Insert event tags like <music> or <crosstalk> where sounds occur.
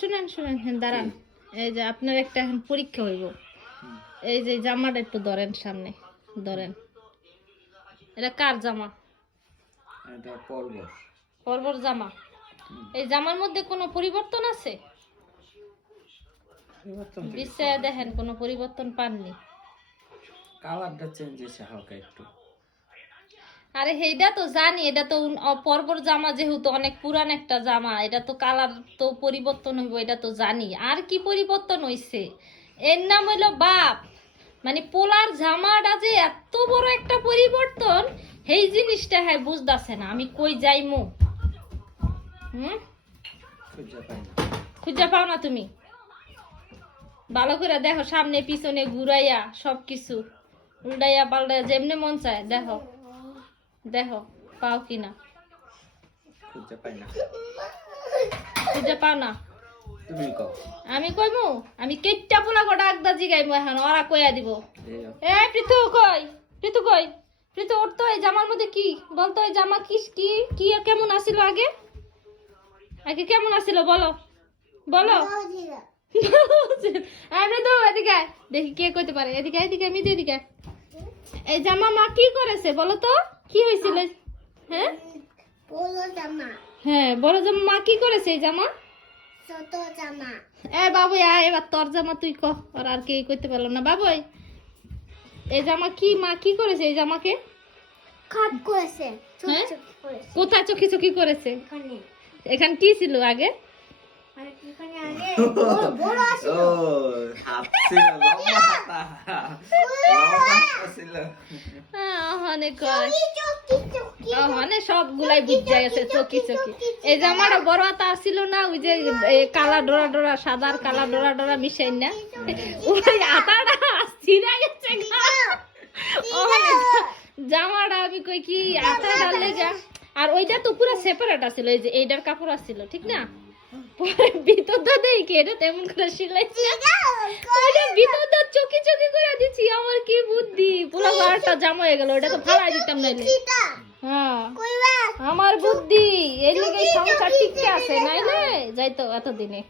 শুনেন শুনেন হ্যাঁ দাঁড়ান। এই যে আপনার একটা এখন পরীক্ষা হইব। এই যে জামাটা একটু ধরেন সামনে ধরেন। এটা কার জামা? এটা পর্ব পর্বর জামা। এই জামার মধ্যে কোনো পরিবর্তন আছে? বিশ্বে দেখেন কোনো পরিবর্তন পাননি। কালারটা চেঞ্জ হয়েছে হালকা একটু। আরে এইটা তো জানি এটা তো পর্বর জামা যেহেতু অনেক পুরান একটা জামা এটা তো কালার তো পরিবর্তন হইব এটা তো জানি। আর কি পরিবর্তন হইছে? এর নাম হইল বাপ। মানে পোলার জামাটা যে এত বড় একটা পরিবর্তন সেই জিনিসটা হ্যাঁ বুঝতেছে না। আমি কই যাইমু? হুম? খুঁজে পাও না তুমি? ভালো করে দেখো সামনে পিছনে ঘুরাইয়া সব কিছু উল্টাইয়া পাল্টাইয়া যেমনি মন চায় দেখো। দেখো পাও কিনা? খুঁজে পাই না। খুঁজে পাও না? তুমি কও। আমি কইমু? আমি কেটটা পোলা গোটা আগদা জিগাইমু এখন ওরা কইয়া দিব। এই এ প্রীতু কই? প্রীতু কই? প্রীতু ওর তো এই জামার মধ্যে কি? বলতো এই জামা কি কি কি কেমন আসিল আগে? আগে কেমন আসিল বলো? বলো? <laughs> আমি তো এদিকে দেখি কে কইতে পারে। এদিকে এদিকে আমি এদিকে। এই জামা মা কি করেছে বলো তো? কি হয়েছিল? হ্যাঁ? হ্যাঁ বড় জামা মা কি করেছে এই জামা? ছোট জামা। এ বাবু আয় এবার তোর জামা তুই ক। আর আর কে কইতে পারল না। বাবু এই জামা কি মা কি করেছে এই জামাকে? করেছে ছোট হ্যাঁ? করেছে। কোথায় চোখি চোখি করেছে? এখানে। এখানে কি ছিল আগে? আগে বড় বড় আছে ও হাত ছিল লম্বা হাতা লম্বা হাতা ছিল অনেক কয়। চকি চকি মানে সবগুলাই বুঝা গেছে চকি চকি এই জামাটা বড় হাতা আসছিল না ওই যে কালা ডোরা ডোরা সাদার কালা ডোরা ডোরা মিশাই না। ওই আতাটা ছিঁড়া গেছে জামাটা আমি কই কি আতা ডাললে যা। আর ওইটা তো পুরো সেপারেট আছিল এই যে এইটার কাপড় আসছিল ঠিক না? পরে ভিতরটা দেই কি এটা তেমন করে সিলাইছে ওইটা ভিতরটা চকি চকি করে দিছি আমার কি বুদ্ধি? ঘরটা জামা হয়ে গেল ওটা তো ফালাই দিতাম নাইলে। হ্যাঁ। কইবা? আমার বুদ্ধি এই লিগে সংসার টিকে আছে নাইলে? যাইতো এতদিনে।